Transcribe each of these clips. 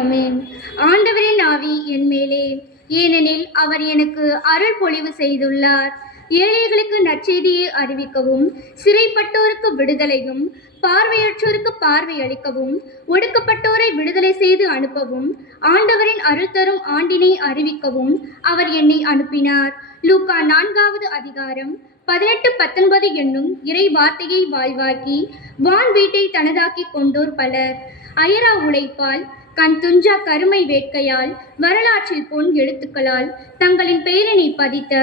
ஆமென். ஆண்டவரின் ஆவி என் மேலே, ஏனெனில் அவர் எனக்கு அருள் பொழிவு செய்துள்ளார். ஏழைகளுக்கு நற்செய்தியை அறிவிக்கவும், சிறைப்பட்டோருக்கு விடுதலையும், பார்வையற்றோருக்கு பார்வை அளிக்கவும், ஒடுக்கப்பட்டோரை விடுதலை செய்து அனுப்பவும், ஆண்டவரின் அருள் தரும் ஆண்டினை அறிவிக்கவும் அவர் என்னை அனுப்பினார். லூக்கா 4வது அதிகாரம் 18-19 என்னும் இறை வார்த்தையை வாழ்வாக்கி வான் வீட்டை தனதாக்கி கொண்டோர் பலர். அயரா உழைப்பால், கண் துஞ்சா கருமை வேட்கையால், வரலாற்றில் பொன் எழுத்துக்களால் தங்களின் பெயரினை பதித்த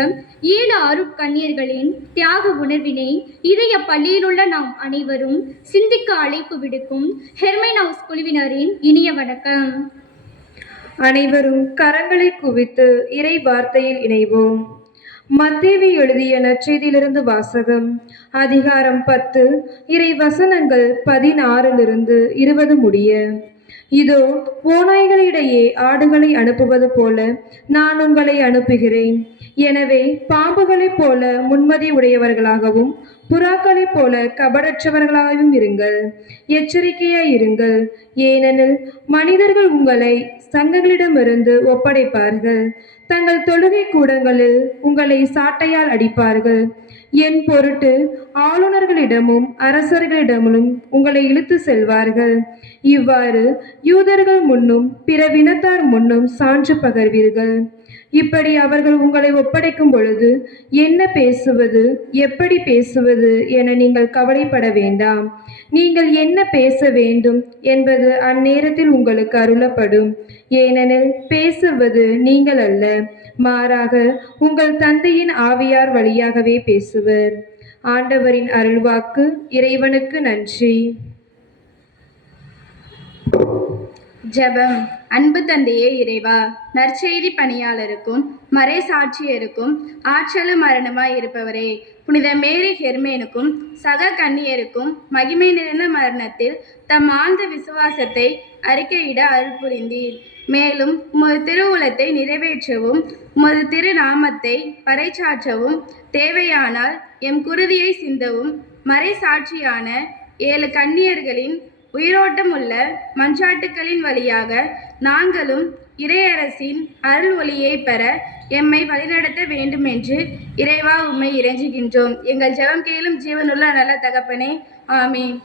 7 அருட்கண்ணியர்களின் தியாக உணர்வினை இதய பள்ளியிலுள்ள நாம் அனைவரும் சிந்திக்க அழைப்பு விடுக்கும் ஹெர்மைன் ஹவுஸ் குழுவினரின் இனிய வணக்கம். அனைவரும் கரங்களை குவித்து இறை வார்த்தையில் இணைவோம். மத்தேயு எழுதிய நற்செய்தியிலிருந்து வாசகம். அதிகாரம் 10, இறை வசனங்கள் 16 20 முடிய. இதோ, ஓநாய்களிடையே ஆடுகளை அனுப்புவது போல நான் உங்களை அனுப்புகிறேன். எனவே பாம்புகளைப் போல முன்மதி உடையவர்களாகவும் புறாக்களைப் போல கபடற்றவர்களாகவும் இருங்கள். எச்சரிக்கையாய் இருங்கள். ஏனெனில் மனிதர்கள் உங்களை சங்கங்களிடமிருந்து ஒப்படைப்பார்கள். தங்கள் தொழுகை கூடங்களில் உங்களை சாட்டையால் அடிப்பார்கள். என் பொருட்டு ஆளுநர்களிடமும் அரசர்களிடமும் உங்களை இழுத்து செல்வார்கள். இவ்வாறு யூதர்கள் முன்னும் பிற வினத்தார் முன்னும் சான்று பகர்வீர்கள். இப்படி அவர்கள் உங்களை ஒப்படைக்கும் பொழுது என்ன பேசுவது, எப்படி பேசுவது என நீங்கள் கவலைப்பட வேண்டாம். நீங்கள் என்ன பேச வேண்டும் என்பது அந்நேரத்தில் உங்களுக்கு அருளப்படும். ஏனெனில் பேசுவது நீங்கள் அல்ல, மாறாக உங்கள் தந்தையின் ஆவியார் வழியாகவே பேசுவர். ஆண்டவரின் அருள்வாக்கு. இறைவனுக்கு நன்றி. ஜெபம். அன்பு தந்தையே இறைவா, நற்செய்தி பணியாளருக்கும் மறை சாட்சியருக்கும் ஆற்றலும் மரணமாய் இருப்பவரே, புனித மேரி ஹெர்மேனுக்கும் சக கன்னியருக்கும் மகிமை நிறைந்த மரணத்தில் தம் ஆழ்ந்த விசுவாசத்தை அறிக்கையிட அருள் புரிந்தீர். மேலும் உமது திருவுளத்தை நிறைவேற்றவும் உமது திருநாமத்தை பறைசாற்றவும் தேவையானால் எம் குருதியை சிந்தவும் மறை சாட்சியான 7 கன்னியர்களின் உயிரோட்டம் உள்ள மன்றாட்டுக்களின் வழியாக நாங்களும் இறையரசின் அருள் ஒளியை பெற எம்மை வழிநடத்த வேண்டுமென்று இறைவா உம்மை இறைஞ்சுகின்றோம். எங்கள் ஜெபம் கேளும் ஜீவனுள்ள நல்ல தகப்பனே, ஆமீன்.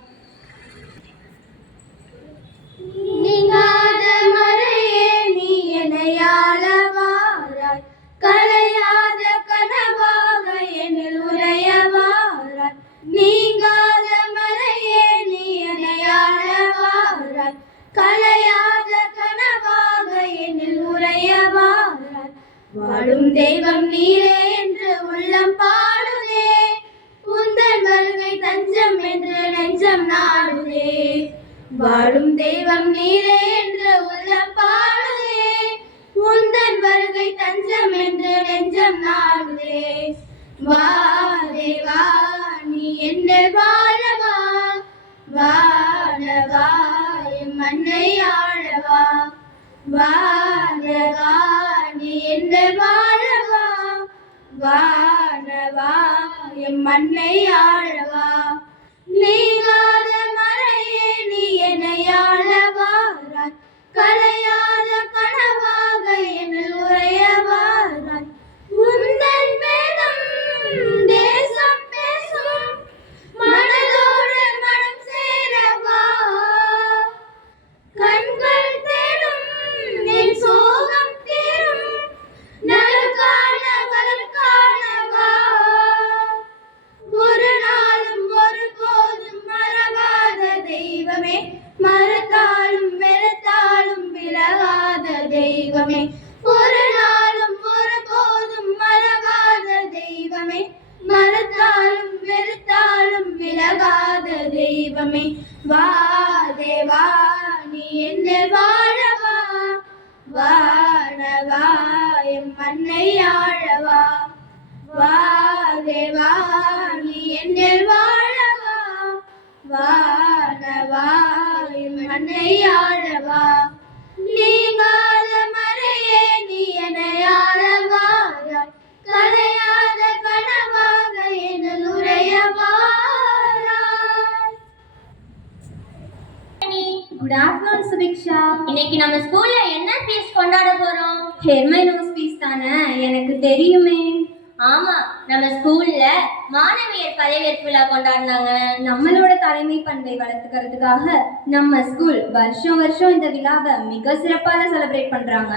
நீங்காத மறையே நீ என்னையாள வாராய், கலையாத கனவாக என்னில் உரைய வாராய். நீங்காத மறையே நீ என்னையாள வாராய், கலையாத கனவாக என்னில் உரைய வாராய். வாழும் தெய்வம் நீரே என்று உள்ளம் பாடுதே, உந்தன் வருகை தஞ்சம் என்று நெஞ்சம் நாடுதே. வாழும் தெய்வம் நீரே என்று உள்ளம் பாடுதே, உந்தன் வருகை தஞ்சம் என்று நெஞ்சம் நாடுதே. வா தேவா நீ என்னை வாழவா, வாழவா எம் மண்ணை ஆழவா. வா தேவா நீ என்னை வாழவா, வாழவா எம் மண்ணை ஆழவா. நீங்காத மறையே நீ என்னையாள வாராய், கலையாத கனவாக என்னில் உரைய வாராய். உந்தன் வேதம் தேசம் பேசும், மனதோடு மனம் சேரவா. கண்கள் தேடும் என் சோகம் தீரும், நலம் காண வளம் காணவா. ஒரு நாளும் ஒருபோதும் மறவாத தெய்வமே, மறந்தாலும் வெறுத்தாலும் விலகாத தெய்வமே. ஒரு நாளும் ஒருபோதும் மறவாத தெய்வமே, மறந்தாலும் வெறுத்தாலும் விலகாத தெய்வமே. வா தேவா நீ என்னை வாழவா, வாழவா எம் மண்ணை ஆழவா. வா தேவா நீ என்னை வாழவா, வாழவா எம் மண்ணை ஆழவா. நீங்காத மறையே நீ என்னை ஆழவாராய், கலையாத கனவாக என்னில் உரைய வாராய். Good afternoon Subiksha. இன்னைக்கு நம்ம ஸ்கூல்ல என்ன ஃபீஸ்ட் கொண்டாட போறோம்? ஹெர்மைனோஸ் ஃபீஸ்ட் தானே, எனக்கு தெரியுமே. ஆமா, நம்ம ஸ்கூல்ல மாணவியர் பதவியேற்பு விழா கொண்டாடினாங்க. நம்மளோட தலைமை பண்பை வளர்த்துக்கிறதுக்காக நம்ம ஸ்கூல் வருஷம் வருஷம் இந்த விழாவை மிக சிறப்பாக செலிப்ரேட் பண்றாங்க.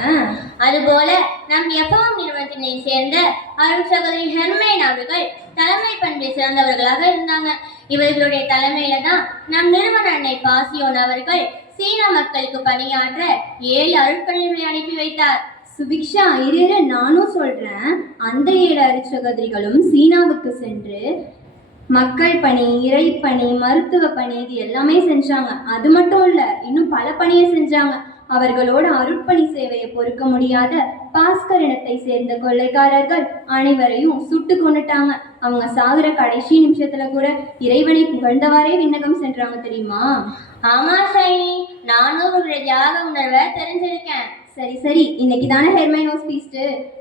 அதுபோல நம் எஃப்எம் நிறுவனத்தினை சேர்ந்த அருள் சகோதரி ஹெர்மைன் அவர்கள் தலைமை பண்பை சிறந்தவர்களாக இருந்தாங்க. இவர்களுடைய தலைமையில தான் நம் நிறுவன அன்னை பாசியோன் அவர்கள் சீன மக்களுக்கு பணியாற்ற 7 அருட்பணிகளை அனுப்பி வைத்தார். சுபிக்ஷா, இரு நானும் சொல்றேன். அந்த 7 அருட்சகோதரிகளும் சீனாவுக்கு சென்று மக்கள் பணி, இறைப்பணி, மருத்துவ பணி இது எல்லாமே செஞ்சாங்க. அது மட்டும் இல்ல, இன்னும் பல பணியை செஞ்சாங்க. அவர்களோட அருட்பணி சேவையை பொறுக்க முடியாத பாஸ்கர் இனத்தை சேர்ந்த கொள்ளைக்காரர்கள் அனைவரையும் சுட்டு கொண்டுட்டாங்க. அவங்க சாகுற கடைசி நிமிஷத்துல கூட இறைவனை புகழ்ந்தவாறே விண்ணகம் சென்றாங்க, தெரியுமா? ஆமா ஷைனி, நானும் உங்களுடைய தியாக உணர்வை தெரிஞ்சிருக்கேன். சரி, இன்னைக்கு தானே ஹெர்மைனோஸ் ஃபீஸ்ட்.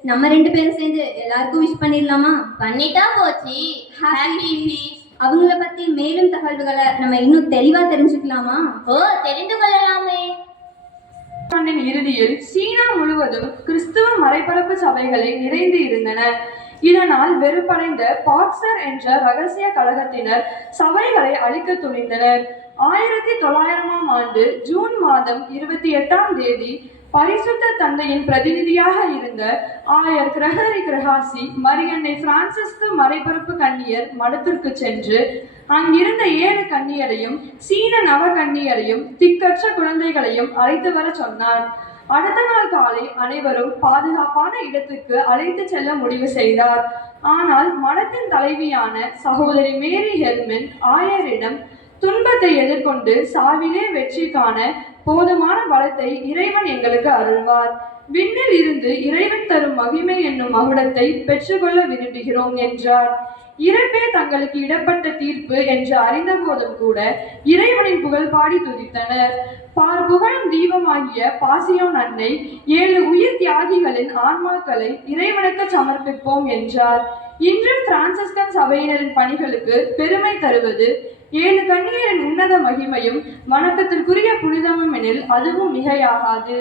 நம்ம 2 பேரும் சேர்ந்து எல்லாருக்கும் விஷ் பண்ணிடலாமா? பண்ணிட்டா போச்சு. Happy feast. அவங்கள பத்தி மேலும் தகவல்களை நம்ம இன்னும் தெளிவா தெரிஞ்சுக்கலாமா? ஓ, தெரிந்து கொள்ளலாமே. ஆண்டின் இறுதியில் சீனா முழுவதும் கிறிஸ்துவ மறைபரப்பு சபைகளை நிறைந்து இருந்தன. இதனால் வெறுப்படைந்த பாக்சர் என்ற ரகசிய கழகத்தினர் சபைகளை அழிக்க துணிந்தனர். 1900ஆம் ஆண்டு ஜூன் மாதம் 28ஆம் தேதி பரிசுத்த தந்தையின் பிரதிநிதியாக இருந்த ஆயர் கிரகரி கிரகாசி மரியன்னை பிரான்சிஸ்து மறைபரப்பு கன்னியர் மடத்திற்கு சென்று அங்கிருந்த 7 கன்னியரையும் சீன நவ கன்னியரையும் திக்கற்ற குழந்தைகளையும் அழைத்து வர சொன்னார். அடுத்த நாள் காலை அனைவரும் பாதுகாப்பான இடத்துக்கு அழைத்து செல்ல முடிவு செய்தார். ஆனால் மடத்தின் தலைவியான சகோதரி மேரி ஹெர்மென் ஆயரிடம் துன்பத்தை எதிர்கொண்டு சாவிலே வெற்றி காண போதுமான பலத்தை இறைவன் எங்களுக்கு அருள்வார். விண்ணில் இருந்து இறைவன் தரும் மகிமை என்னும் மகுடத்தை பெற்றுக்கொள்ள விரும்புகிறோம் என்றார். இறப்பே தங்களுக்கு இடப்பட்ட தீர்ப்பு என்று அறிந்த போதும் கூட இறைவனின் புகழ் பாடி துதித்தனர். புகழும் தீபமாகிய பாசியோன் அன்னை 7 உயிர் தியாகிகளின் ஆன்மாக்களை இறைவனுக்கு சமர்ப்பிப்போம் என்றார். இன்றும் பிரான்சிஸ்கன் சபையினரின் பணிகளுக்கு பெருமை தருவது 7 கன்னியரின் உன்னத மகிமையும் வணக்கத்திற்குரிய புனிதமும் எனில் அதுவும் மிகையாகாது.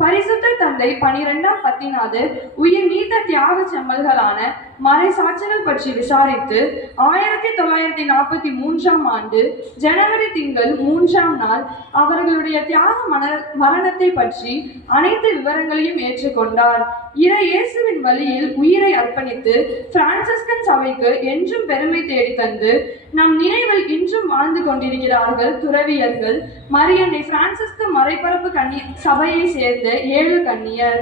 பரிசுத்த தந்தை 12ஆம் பத்திநாதர் உயிர் நீத்த தியாக செம்மல்களான மறை சாட்சிகள் பற்றி விசாரித்து 1943ஆம் ஆண்டு ஜனவரி திங்கள் 3ஆம் நாள் அவர்களுடைய தியாக மரணத்தை பற்றி அனைத்து விவரங்களையும் ஏற்றுக்கொண்டார். இயேசுவின் வழியில் உயிரை அர்ப்பணித்து பிரான்சிஸ்கன் சபைக்கு என்றும் பெருமை தேடி தந்து நம் நினைவில் இன்றும் வாழ்ந்து கொண்டிருக்கிறார்கள் துறவியர்கள் மரியன்னை பிரான்சிஸ்கு மறைபரப்பு சபையை சேர்ந்த 7 கன்னியர்.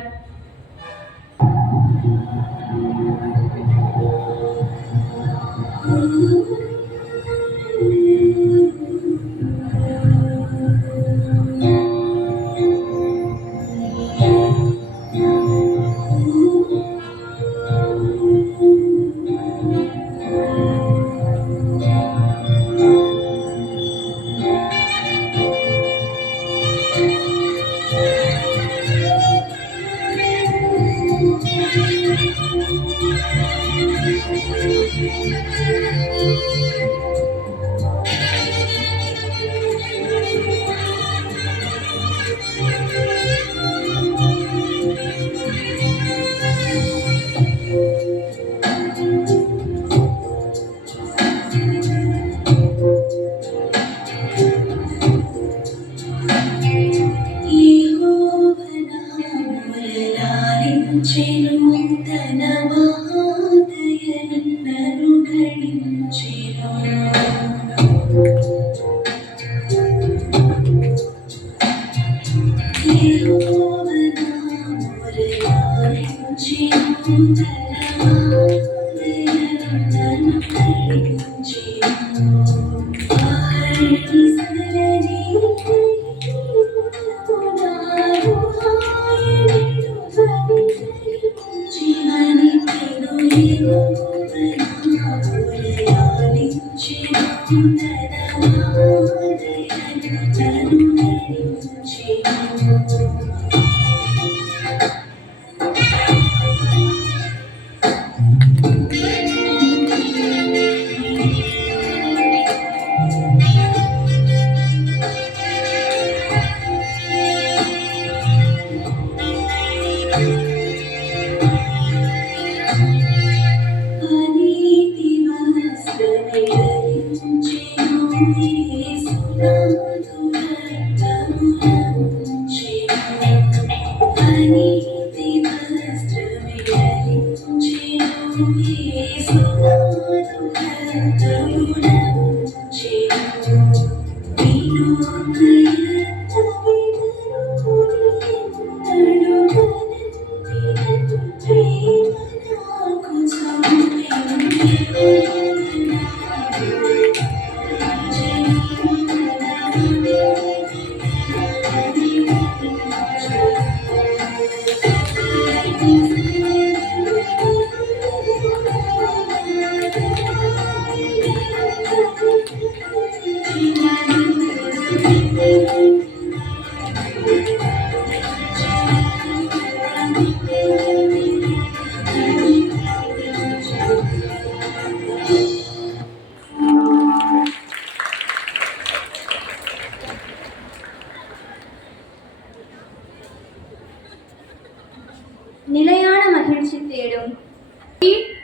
நிலையான மகிழ்ச்சி தேடும்.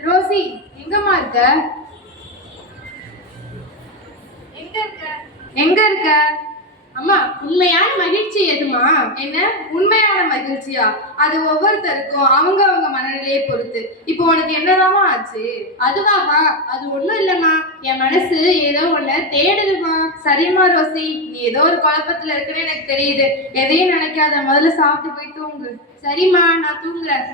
ரோசி, எங்கம்மா இருக்க? எங்க இருக்க? அம்மா, உண்மையான மகிழ்ச்சி எதுமா? என்ன உண்மையான மகிழ்ச்சியா? அது ஒவ்வொருத்தருக்கும் அவங்க மனநிலையை பொறுத்து. இப்போ உனக்கு என்னதாம்மா ஆச்சு? அதுவாமா, அது ஒண்ணும் இல்லம்மா, என் மனசு ஏதோ ஒண்ண தேடுதுமா. சரிம்மா ரோசி, நீ ஏதோ ஒரு குழப்பத்துல இருக்குன்னு எனக்கு தெரியுது. எதையும் நினைக்காத, முதல்ல சாப்பிட்டு போய் தூங்கு. சரிம்மா, நான் தூங்குறேன்.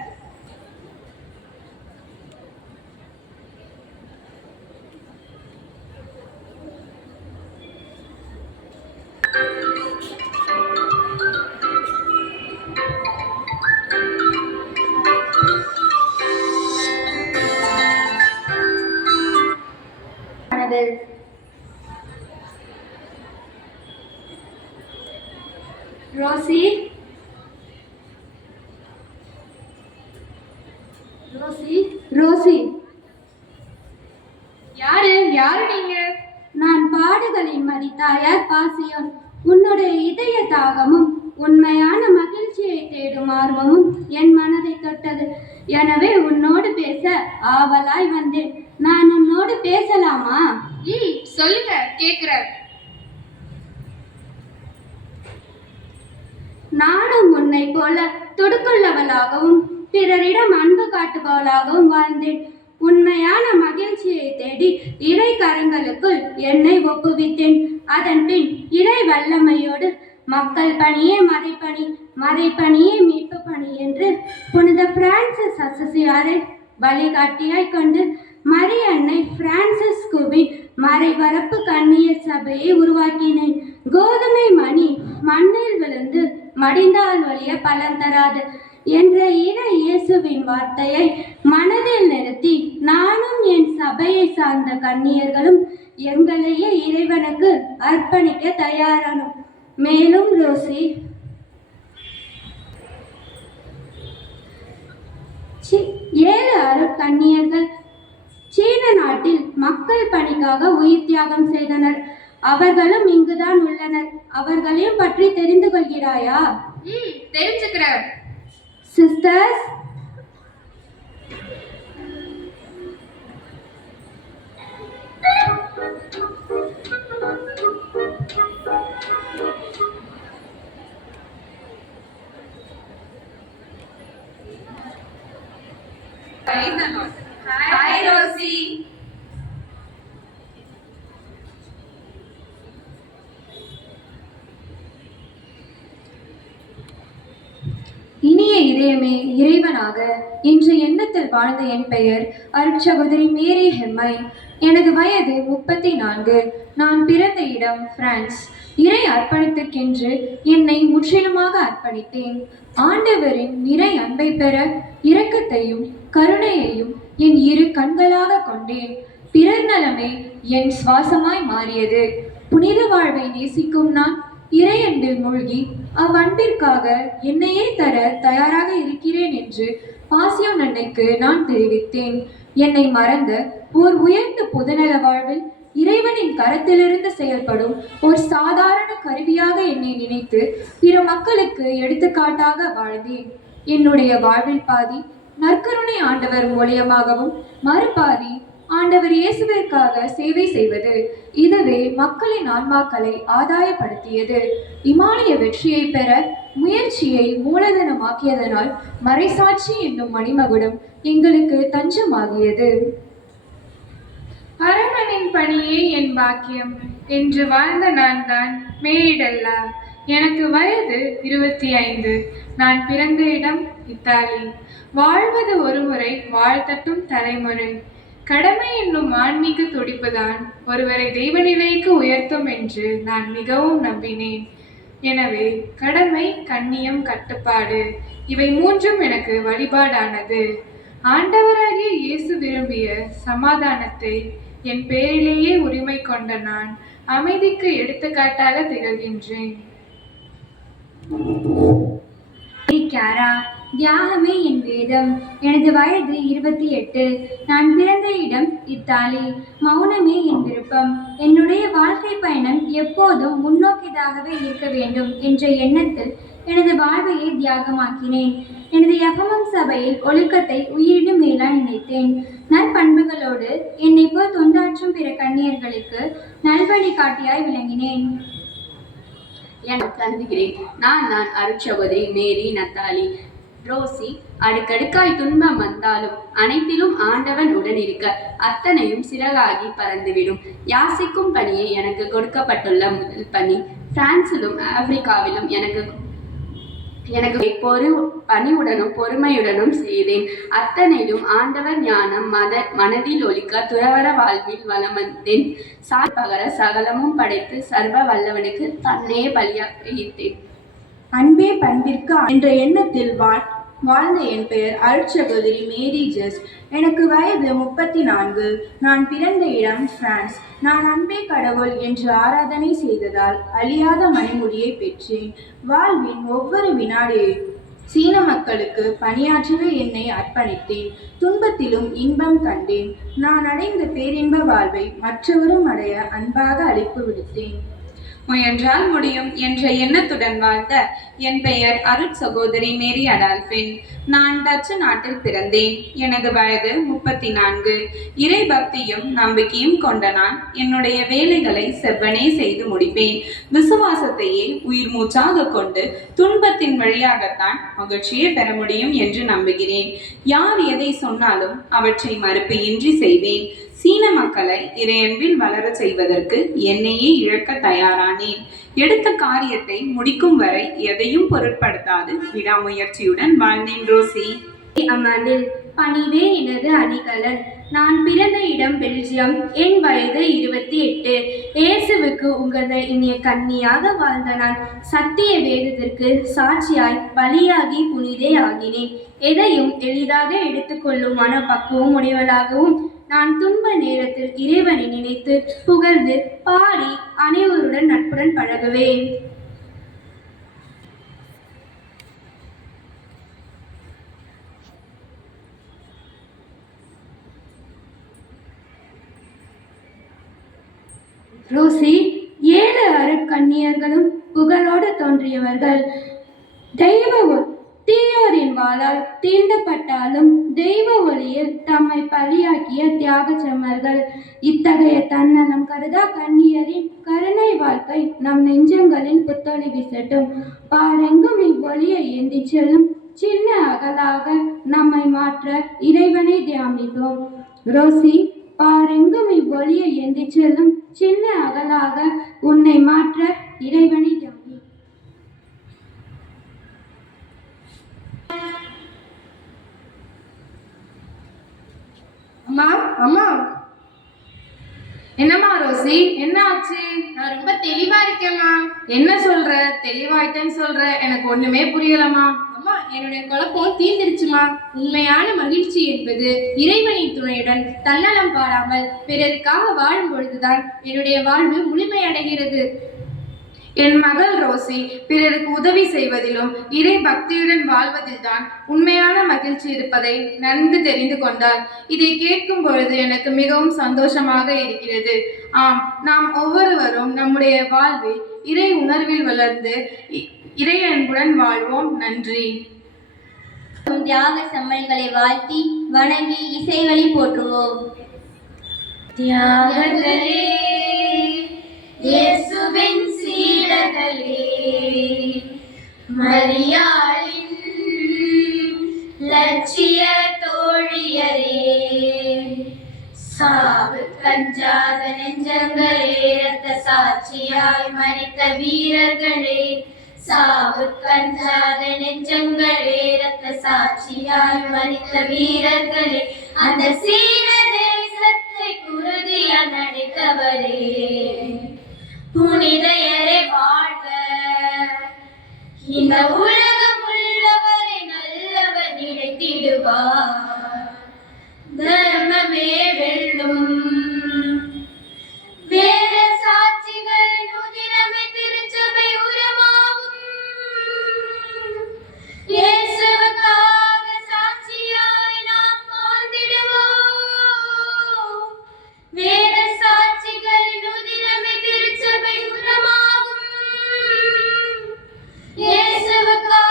ரோசி, ரோசி, ரோசி, யாரு யாரு நீங்க? நான் பாடுகளின் மரித்தாயார் பாசியோன். உன்னுடைய இதய தாகமும் உண்மையான மகிழ்ச்சியை தேடும் ஆர்வமும் என் மனதை தொட்டது. எனவே உன்னோடு பேச ஆவலாய் வந்தேன். நான் உன்னோடு பேசலாமா? சொல்லுங்க, கேக்குறேன். நானும் உன்னை போல துடுக்குள்ளவளாகவும் பிறரிடம் அன்பு காட்டுபவளாகவும் வாழ்ந்தேன். உண்மையான மகிழ்ச்சியை தேடி இறை கரங்களுக்குள் என்னை ஒப்புவித்தேன். அதன் பின் இறை வல்லமையோடு மக்கள் பணியே மறைப்பணி, மறைப்பணியே மீட்பு பணி என்று புனித பிரான்சிஸ் அசசியாரை வழிகாட்டியாய் கொண்டு மரியன்னை பிரான்சிஸ்குவின் மறைபரப்பு கன்னியர் சபையை உருவாக்கினேன். கோதுமை மணி மண்ணில் விழுந்து மடிந்தால் ஒழிய பலன் தராது என்ற இறை இயேசுவின் வார்த்தையை மனதில் நிறுத்தி நானும் என் சபையை சார்ந்த கன்னியர்களும் எங்களையே இறைவனுக்கு அர்ப்பணிக்க தயாரானோம். மேலும் ரோசி, 7 அருட்கன்னியர்கள் சீன நாட்டில் மக்கள் பணிக்காக உயிர் தியாகம் செய்தனர். அவர்களும் இங்குதான் உள்ளனர். அவர்களையும் பற்றி தெரிந்து கொள்கிறாயா? தெரிஞ்சுக்கிறேன். Sisters, hi Rosie. இனிய இதயமே இறைவனாக என்ற எண்ணத்தில் வாழ்ந்த என் பெயர் அருட்சகோதரி மேரி ஹெர்மை. எனது வயது 34. நான் பிறந்த இடம் பிரான்ஸ். இறை அர்ப்பணத்திற்கென்று என்னை முற்றிலுமாக அர்ப்பணித்தேன். ஆண்டவரின் நிறை அன்பை பெற இரக்கத்தையும் கருணையையும் என் இரு கண்களாக கொண்டேன். பிறர் நலமே என் சுவாசமாய் மாறியது. புனித வாழ்வை நேசிக்கும் நான் இறையன்பில் மூழ்கி அவ்வன்பிற்காக என்னையே தர தயாராக இருக்கிறேன் என்று பாசியோன் அன்னைக்கு நான் தெரிவித்தேன். என்னை மறந்த ஓர் உயர்ந்த பொதுநல வாழ்வில் இறைவனின் கரத்திலிருந்து செயல்படும் ஒரு சாதாரண கருவியாக என்னை நினைத்து பிற மக்களுக்கு எடுத்துக்காட்டாக வாழ்ந்தேன். என்னுடைய வாழ்வில் பாதி நற்கருணை ஆண்டவர் மூலியமாகவும் மறுபாதி ஆண்டவர் இயேசுவிற்காக சேவை செய்வது. இதுவே மக்களின் ஆன்மாக்களை ஆதாயப்படுத்தியது. இமாலய வெற்றியை பெற முயற்சியை மூலதனமாக்கியதனால் மறைசாட்சி என்னும் மணிமகுடம் எங்களுக்கு தஞ்சமாகியது. அரமனின் பணியே என் பாக்கியம் என்று வாழ்ந்த நான் தான் மேரிடல்லா. எனக்கு வயது 25. நான் பிறந்த இடம் இத்தாலி. வாழ்வது ஒரு முறை, வாழ்த்தட்டும் தலைமுறை. கடமை என்னும் ஆன்மீக துடிப்புதான் ஒருவரை தெய்வநிலைக்கு உயர்த்தும் என்று நான் மிகவும் நம்பினேன். எனவே கடமை, கண்ணியம், கட்டுப்பாடு இவை மூன்றும் எனக்கு வழிபாடானது. ஆண்டவராகிய இயேசு விரும்பிய சமாதானத்தை என் பேரிலேயே உரிமை கொண்ட நான் அமைதிக்கு எடுத்துக்காட்டாக திகழ்கின்றேன். கேரா, தியாகமே என் வேதம். எனது வயது 28. நான் பிறந்த இடம் இத்தாலி. மௌனமே என் விருப்பம். என்னுடைய வாழ்க்கை பயணம் எப்போதும் முன்னோக்கியதாகவே இருக்க வேண்டும் என்ற எண்ணத்தில் எனது வாழ்வையை தியாகமாக்கினேன். எனது எஃப்எம் சபையில் ஒழுக்கத்தை உயிரினும் மேலாய் நினைத்தேன். நற்பண்புகளோடு என்னை போல் தொண்டாற்றும் பிற கன்னியர்களுக்கு நல்வழிகாட்டியாய் விளங்கினேன். கருதுகிறேன். நான் அருட்சகோதரி மேரி நத்தாலி. ரோசி, அடுக்கடுக்காய் துன்பம் வந்தாலும் அனைத்திலும் ஆண்டவன் உடனிருக்க அத்தனையும் சிறகாகி பறந்துவிடும். யாசிக்கும் பணியை எனக்கு கொடுக்கப்பட்டுள்ள முதல் பணி பிரான்சிலும் ஆப்பிரிக்காவிலும் எனக்கு பணிவுடனும் பொறுமையுடனும் செய்தேன். அத்தனையிலும் ஆண்டவர் ஞானம் மனதில் ஒலிக்க துறவர வாழ்வில் வலம் வந்தேன். பகர சகலமும் படைத்து சர்வ வல்லவனுக்கு தன்னையே பலியாக ஈர்த்தேன். அன்பே பண்பிற்கு என்ற எண்ணத்தில் வாழ்ந்த என் பெயர் அருட்சகோதரி மேரி ஜஸ். எனக்கு வயது 34. நான் பிறந்த இடம் பிரான்ஸ். நான் அன்பே கடவுள் என்று ஆராதனை செய்ததால் அழியாத மணிமுடியை பெற்றேன். வாழ்வின் ஒவ்வொரு வினாடியும் சீன மக்களுக்கு பணியாற்றவே என்னை அர்ப்பணித்தேன். துன்பத்திலும் இன்பம் கண்டேன். நான் அடைந்த பேரின்ப வாழ்வை மற்றவரும் அடைய அன்பாக அழைப்பு விடுத்தேன். முயன்றால் முடியும் என்ற எண்ணத்துடன் வாழ்ந்த என் பெயர் அருட்சகோதரி மேரி அடால்பின். நான் டச்சு நாட்டில் பிறந்தேன். எனது வயது 34. இறை பக்தியும் நம்பிக்கையும் கொண்ட நான் என்னுடைய வேலைகளை செவ்வனே செய்து முடிப்பேன். விசுவாசத்தையே உயிர் மூச்சாக கொண்டு துன்பத்தின் வழியாகத்தான் மகிழ்ச்சியை பெற முடியும் என்று நம்புகிறேன். யார் எதை சொன்னாலும் அவற்றை மறுப்பு இன்றி செய்வேன். சீன மக்களை இறையன்பில் வளர செய்வதற்கு என்னையே இழக்க தயாரானேன். எடுத்த காரியத்தை முடிக்கும் வரை எதையும் பொருட்படுத்தாது விடாமுயற்சியுடன் வாழ்ந்தேன். ரோசி. அம்மாண்டில் பணிவே எனது அணிகலன். நான் பிறந்த இடம் பெல்ஜியம். என் வயது 28. இயேசுவுக்கு உகந்த இனிய கன்னியாக வாழ்ந்த நான் சத்திய வேதத்திற்கு சாட்சியாய் பலியாகி புனிதே ஆகினேன். எதையும் எளிதாக எடுத்துக்கொள்ளும் மனப்பக்குவம் உடையவளாகவும் நான் துன்ப நேரத்தில் இறைவனை நினைத்து புகழ்ந்து பாடி அனைவருடன் நட்புடன் பழகுவேன். ரோசி, 7 அருட்கன்னியர்களும் புகழோடு தோன்றியவர்கள். தீயோரின் வாளால் தீண்டப்பட்டாலும் தெய்வ ஒளியில் தம்மை பலியாக்கிய தியாக செம்மர்கள். இத்தகைய தன்னலம் கருதா கன்னியரின் கருணை வாழ்க்கை நம் நெஞ்சங்களின் புத்தொளி வீசட்டும். பாரெங்கும் இவ்வொளியை ஏந்தி செல்லும் சின்ன அகலாக நம்மை மாற்ற இறைவனை தியானிப்போம். ரோசி, பாரெங்கும் இவ்வொளியை ஏந்தி செல்லும் சின்ன அகலாக உன்னை மாற்ற இறைவனை தியானி. அம்மா அம்மா. என்னம்மா ரோசி, என்ன ஆச்சு? நான் ரொம்ப தெளிவா இருக்கேம்மா. என்ன சொல்ற? தெளிவாயிட்டேன்னு சொல்ற, எனக்கு ஒண்ணுமே புரியலம்மா. அம்மா, என்னுடைய குழப்பம் தீர்ந்துருச்சுமா. உண்மையான மகிழ்ச்சி என்பது இறைவனின் துணையுடன் தன்னலம் பாராமல் பிறருக்காக வாழும் பொழுதுதான் என்னுடைய வாழ்வு முழுமையடைகிறது. என் மகள் ரோசி பிறருக்கு உதவி செய்வதிலும் இறை பக்தியுடன் வாழ்வதில்தான் உண்மையான மகிழ்ச்சி இருப்பதை நன்கு தெரிந்து கொண்டாள். இதை கேட்கும் பொழுது எனக்கு மிகவும் சந்தோஷமாக இருக்கிறது. ஆம், நாம் ஒவ்வொருவரும் நம்முடைய வாழ்வில் இறை உணர்வில் வளர்ந்து இறை அன்புடன் வாழ்வோம். நன்றி. தியாக செம்மல்களை வாழ்த்தி வணங்கி இசைவழி போற்றுவோம். தியாகங்களே, இயேசுவின் சீடர்களே, மரியாளின் லட்சிய தோழியரே, சாவு கஞ்சாத நெஞ்சங்களே, இரத்த சாட்சியாய் மரித்த வீரர்களே, சாவு கஞ்சாத நெஞ்சங்களே, இரத்த சாட்சியாய் மரித்த வீரர்களே, அந்த சீன தேசத்தை குருதிய நடித்தவரே, புனிதையரே வாழ்க. இந்த உலகம் உள்ளவரை நல்லவர் நினைத்திடுவார், தர்மமே வெல்லும். வேத சாட்சிகளின் உதிரமே திருச்சபை உரமாகும். இயேசுவுக்காக சாட்சியாய் நாம் வாழ்ந்திடுவோம். வேத சாட்சிகளின் உதிரமே திருச்சபை உரமாகும். இயேசுவுக்காக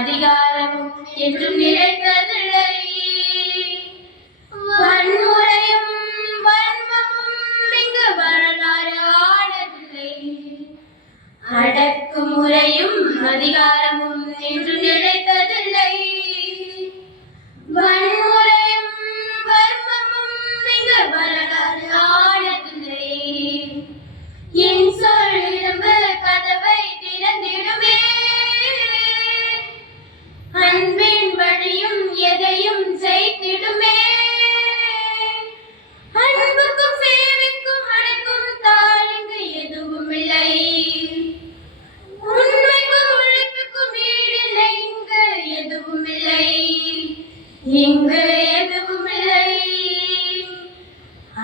அதிகாரமும் என்றும் நிலைத்ததில்லை. வன்முறையும் வன்மமும் இங்கு வரலாறு ஆனதில்லை. அடக்குமுறையும் அதிகாரமும் என்றும் நிலைத்ததில்லை. வன்முறையும் வன்மமும் இங்கு வரலாறு ஆனதில்லை. என் சொல் இரும்பு கதவை திறந்திடுமே. அன்பின் வழியும் எதையும் செய்திடுமே. அன்புக்கும் சேவைக்கும் அழைக்கும் தாள் இங்கு எதுவும் இல்லை. உண்மைக்கும் உழைப்புக்கும் ஈடில்லை. இங்கு எதுவும் இல்லை. இங்கு எதுவும் இல்லை.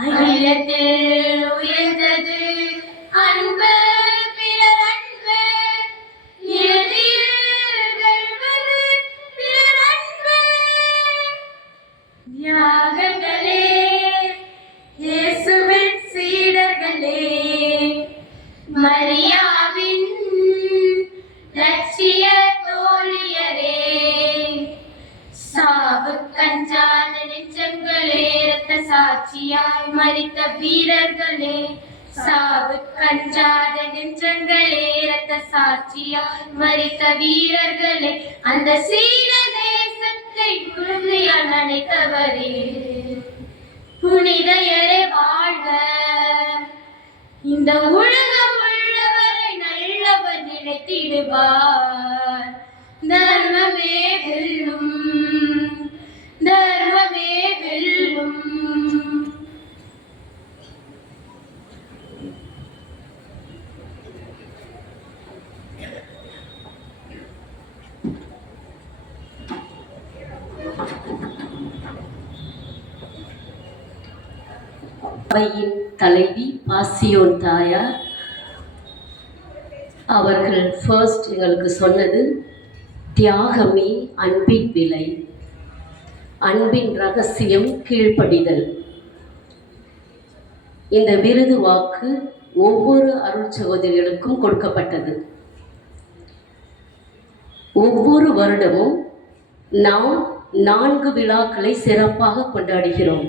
அகிலத்தில் உயர்ந்தது அன்பு, பிறர் அன்பு. இறுதியில் வெல்வது பிறர் அன்பு. தியாகங்களே, இயேசுவின் சீடர்களே, மரியாவின் லட்சிய தோழியரே, சாவு கஞ்சான நெஞ்சங்களே, இரத்த சாட்சியாய் மரித்த வீரர்களே, சாவு கஞ்சாத நெஞ்சங்களே, இரத்த சாட்சியாய் மரித்த வீரர்களே, அந்த சீன தேசத்தை உறுதியால் நினைத்தவரே, புனிதையரே வாழ்க. இந்த உலகம் உள்ளவரை நல்லவர் நினைத்திடுவார். தர்மமே வெல்லும், தர்மமே வெல்லும். சபையின் தலைவி பாசியோன் தாயார் அவர்கள் ஃபர்ஸ்ட் எங்களுக்கு சொன்னது தியாகமே அன்பின் விலை, அன்பின் ரகசியம் கீழ்ப்படிதல். இந்த விருது வாக்கு ஒவ்வொரு அருள் சகோதரிகளுக்கும் கொடுக்கப்பட்டது. ஒவ்வொரு வருடமும் நாம் 4 விழாக்களை சிறப்பாக கொண்டாடுகிறோம்.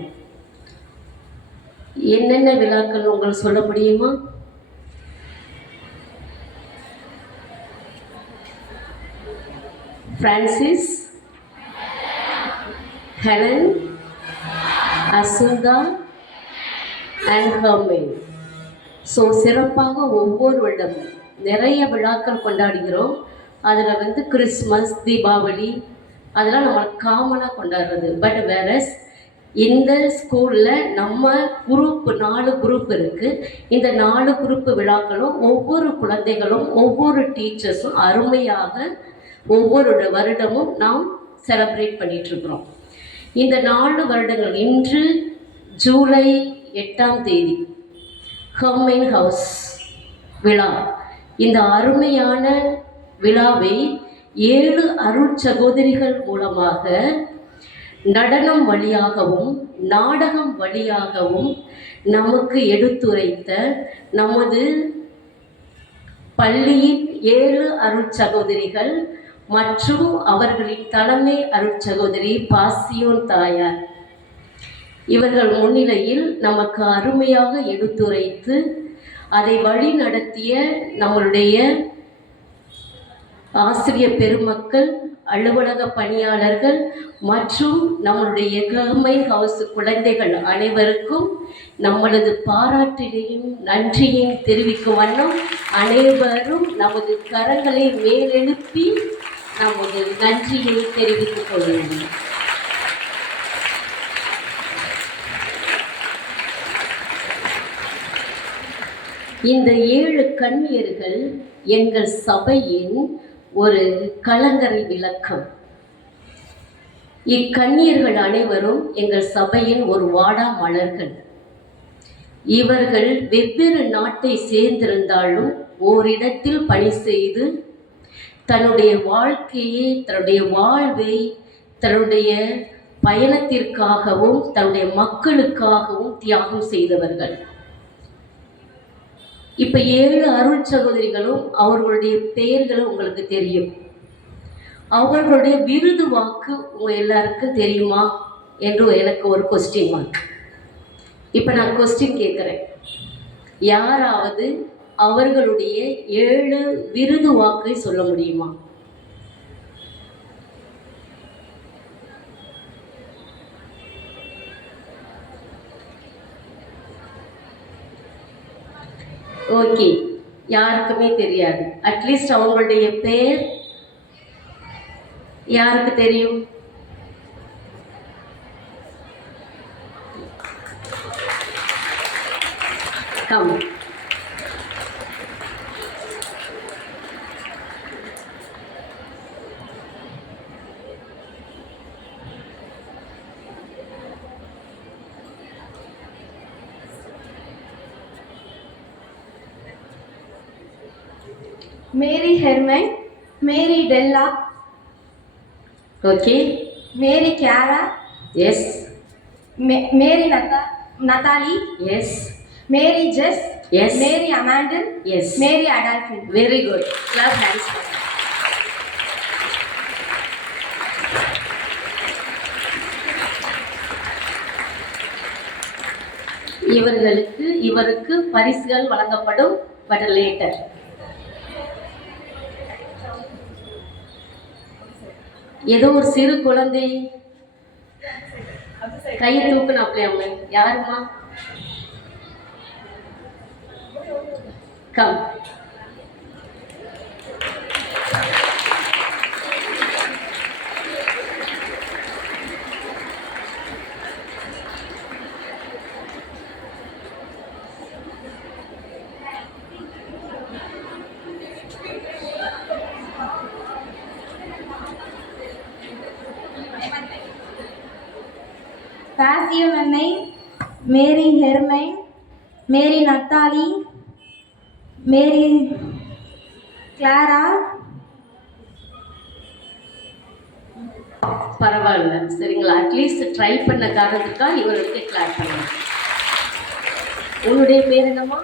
என்னென்ன விழாக்கள் உங்களுக்கு சொல்ல முடியுமா? Francis, Helen, Assunta and Herman. So சிறப்பாக ஒவ்வொரு வருடமும் நிறைய விழாக்கள் கொண்டாடுகிறோம். அதில் கிறிஸ்மஸ், தீபாவளி அதெல்லாம் நம்ம காமனாக கொண்டாடுறது. பட் வேறஸ் இந்த ஸ்கூலில் நம்ம குரூப் 4 குரூப் இருக்குது. இந்த 4 குரூப் விழாக்களும் ஒவ்வொரு குழந்தைகளும் ஒவ்வொரு டீச்சர்ஸும் அருமையாக ஒவ்வொரு வருடமும் நாம் செலிப்ரேட் பண்ணிகிட்ருக்குறோம். இந்த 4 வருடங்கள் இன்று ஜூலை 8ஆம் தேதி ஹர்மேன் ஹவுஸ் விழா. இந்த அருமையான விழாவை 7 அருள் சகோதரிகள் மூலமாக நடனம் வழியாகவும் நாடகம் வழியாகவும் நமக்கு எடுத்துரைத்த நமது பள்ளியின் 7 அருள் சகோதரிகள் மற்றும் அவர்களின் தலைமை அருள் சகோதரி பாசியோன் தாயார் இவர்கள் முன்னிலையில் நமக்கு அருமையாக எடுத்துரைத்து அதை வழி நடத்திய நம்மளுடைய ஆசிரியர் பெருமக்கள், அலுவலக பணியாளர்கள் மற்றும் நம்மளுடைய ஹர்மேன் ஹவுஸ் குழந்தைகள் அனைவருக்கும் நம்மளது பாராட்டினையும் நன்றியையும் தெரிவிக்கும் வண்ணம் அனைவரும் நமது கரங்களை மேலெழுப்பி நமது நன்றியை தெரிவித்துக் கொள்ளுங்கள். இந்த 7 கன்னியர்கள் எங்கள் சபையின் ஒரு கலங்கரை விளக்கம். இக்கன்னியர்கள் அனைவரும் எங்கள் சபையின் ஒரு வாடா மலர்கள். இவர்கள் வெவ்வேறு நாட்டை சேர்ந்திருந்தாலும் ஓரிடத்தில் பணி செய்து தன்னுடைய வாழ்க்கையை, தன்னுடைய வாழ்வை, தன்னுடைய பயணத்திற்காகவும் தன்னுடைய மக்களுக்காகவும் தியாகம் செய்தவர்கள். இப்போ 7 அருள் சகோதரிகளும் அவர்களுடைய பெயர்களும் உங்களுக்கு தெரியும். அவர்களுடைய விருது வாக்கு உங்க எல்லாருக்கும் தெரியுமா என்று எனக்கு ஒரு கொஸ்டின் மார்க். இப்போ நான் கொஸ்டின் கேட்குறேன், யாராவது அவர்களுடைய 7 விருது வாக்கை சொல்ல முடியுமா? ஓகே, யாருக்குமே தெரியாது. அட்லீஸ்ட் அவங்களுடைய பேர் யாருக்கு தெரியும்? Come. Mary Hermine, Mary Della, okay, Mary Clara, yes, Mary Nathalie, yes, Mary Jess, yes, Mary Amandal, yes, Mary Adolphine. Very good. Clap hands. இவருக்கு பரிசுகள் வழங்கப்படும், பட் லேட்டர். ஏதோ ஒரு சிறு குழந்தை கையை தூக்குனாப்லே, அவங்க யாருமா? கம். பாசியவன்னை, மேரி ஹெர்மைன், மேரி நத்தாலி, மேரி கிளாரா. பரவாயில்ல, சரிங்களா? அட்லீஸ்ட் ட்ரை பண்ண காரணத்துக்காக இவர்களுக்கு கிளாப் பண்ணுங்க. உன்னுடைய பேர் என்னம்மா?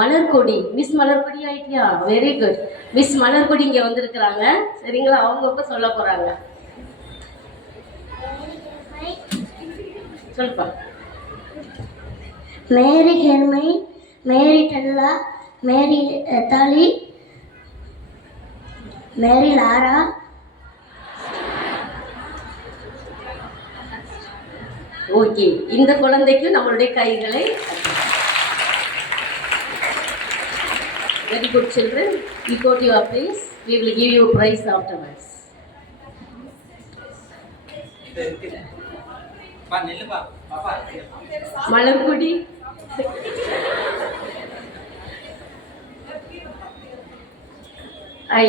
மலர்கொடி. மிஸ் மலர்கொடி ஆயிட்டியா? Very good. மிஸ் மலர்கொடி இங்கே வந்திருக்கிறாங்க, சரிங்களா? அவங்க சொல்ல போறாங்க. சொல்லுப்பா. மேரி ஹெர்மைன், மேரி டெல்லா, மேரி தாலி, மேரி லாரா, ஓகே, இந்த குழந்தைக்கு நம்மளுடைய கைகளை. Very good children. You go to your place. We will give you a prize afterwards. Malarkodi. I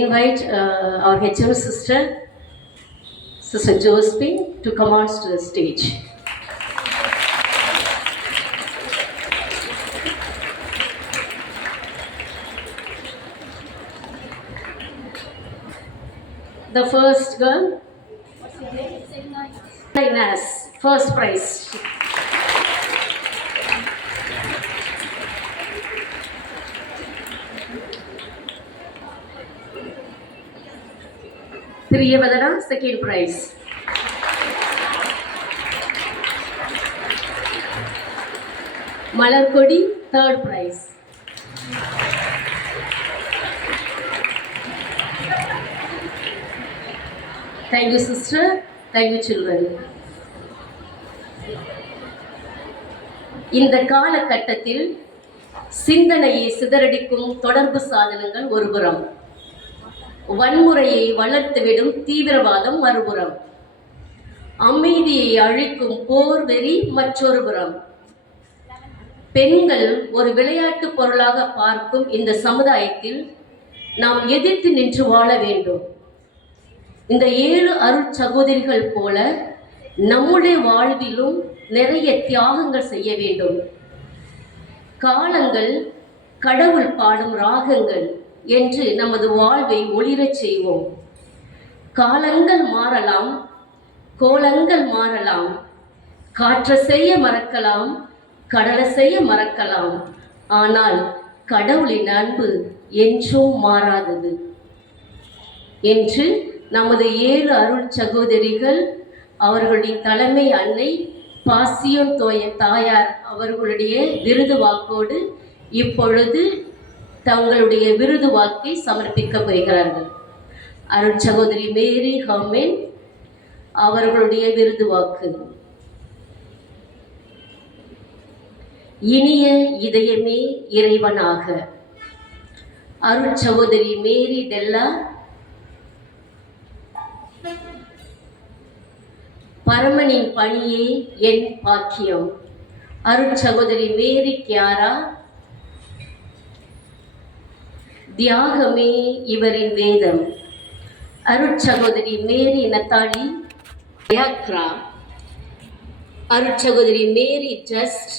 invite our HM sister, Sister Josephine, to come on to the stage. The first girl, Ines, first prize. Priyavadana, second prize. Malarkodi, third prize. Thank you, sister. Thank you, children. இந்த காலகட்டத்தில் சிந்தனையை சிதறடிக்கும் தொடர்பு சாதனங்கள் ஒருபுறம், வன்முறையை வளர்த்துவிடும் தீவிரவாதம் மறுபுறம், அமைதியை அழிக்கும் போர் வெறி மற்றொரு புறம், பெண்கள் ஒரு விளையாட்டு பொருளாக பார்க்கும் இந்த சமுதாயத்தில் நாம் எதிர்த்து நின்று வாழ வேண்டும். இந்த 7 அருட் சகோதரிகள் போல நம்முடைய வாழ்விலும் நிறைய தியாகங்கள் செய்ய வேண்டும். காலங்கள் கடவுள் பாடும் ராகங்கள் என்று நமது வாழ்வை ஒளிரச் செய்வோம். காலங்கள் மாறலாம், கோலங்கள் மாறலாம், காற்ற செய்ய மறக்கலாம், கடலை செய்ய மறக்கலாம், ஆனால் கடவுளின் அன்பு என்றும் மாறாதது என்று நமது 7 அருள் சகோதரிகள் அவர்களுடைய தலைமை அன்னை பாசியோன் தாயார் அவர்களுடைய விருது வாக்கோடு இப்பொழுது தங்களுடைய விருது வாக்கை சமர்ப்பிக்க போகிறார்கள். அருள் சகோதரி மேரி ஹர்மென் அவர்களுடைய விருது வாக்கு. இனிய இதயமே இறைவனாக. அருள் சகோதரி மேரி டெல்லா பரமனின் பணியே என் பாக்கியம். அருள் சகோதரி மேரி கியாரா தியாகமே இவரின் வேதம். அருள் சகோதரி மேரி நத்தாலி யாக்ரா. அருள் சகோதரி மேரி ஜஸ்ட்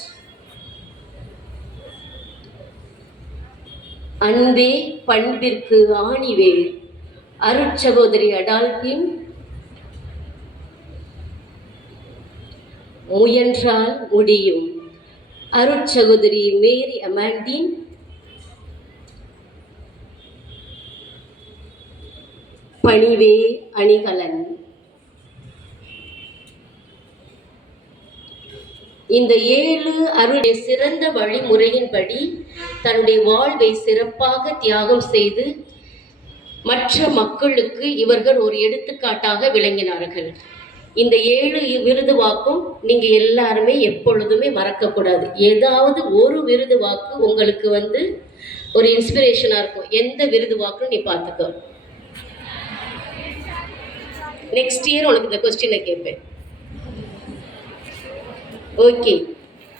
அன்பே பண்பிற்கு ஆணிவேர். அருள் சகோதரி அடால்பின் முயன்றால் முடியும். அருள் சகோதரி மேரி அமாண்டின் பணிவே அணிகலன். இந்த 7 அருளுடைய சிறந்த வழிமுறையின்படி தன்னுடைய வாழ்வை சிறப்பாக தியாகம் செய்து மற்ற மக்களுக்கு இவர்கள் ஒரு எடுத்துக்காட்டாக விளங்கினார்கள். இந்த 7 விருது வாக்கும் நீங்க எல்லாருமே எப்பொழுதுமே மறக்கக்கூடாது. ஏதாவது ஒரு விருது வாக்கு உங்களுக்கு ஒரு இன்ஸ்பிரேஷனா இருக்கும். எந்த விருது வாக்குன்னு நீ பார்த்துக்கோ. நெக்ஸ்ட் இயர் உனக்கு இந்த கொஸ்டினை கேட்பேன். ஓகே.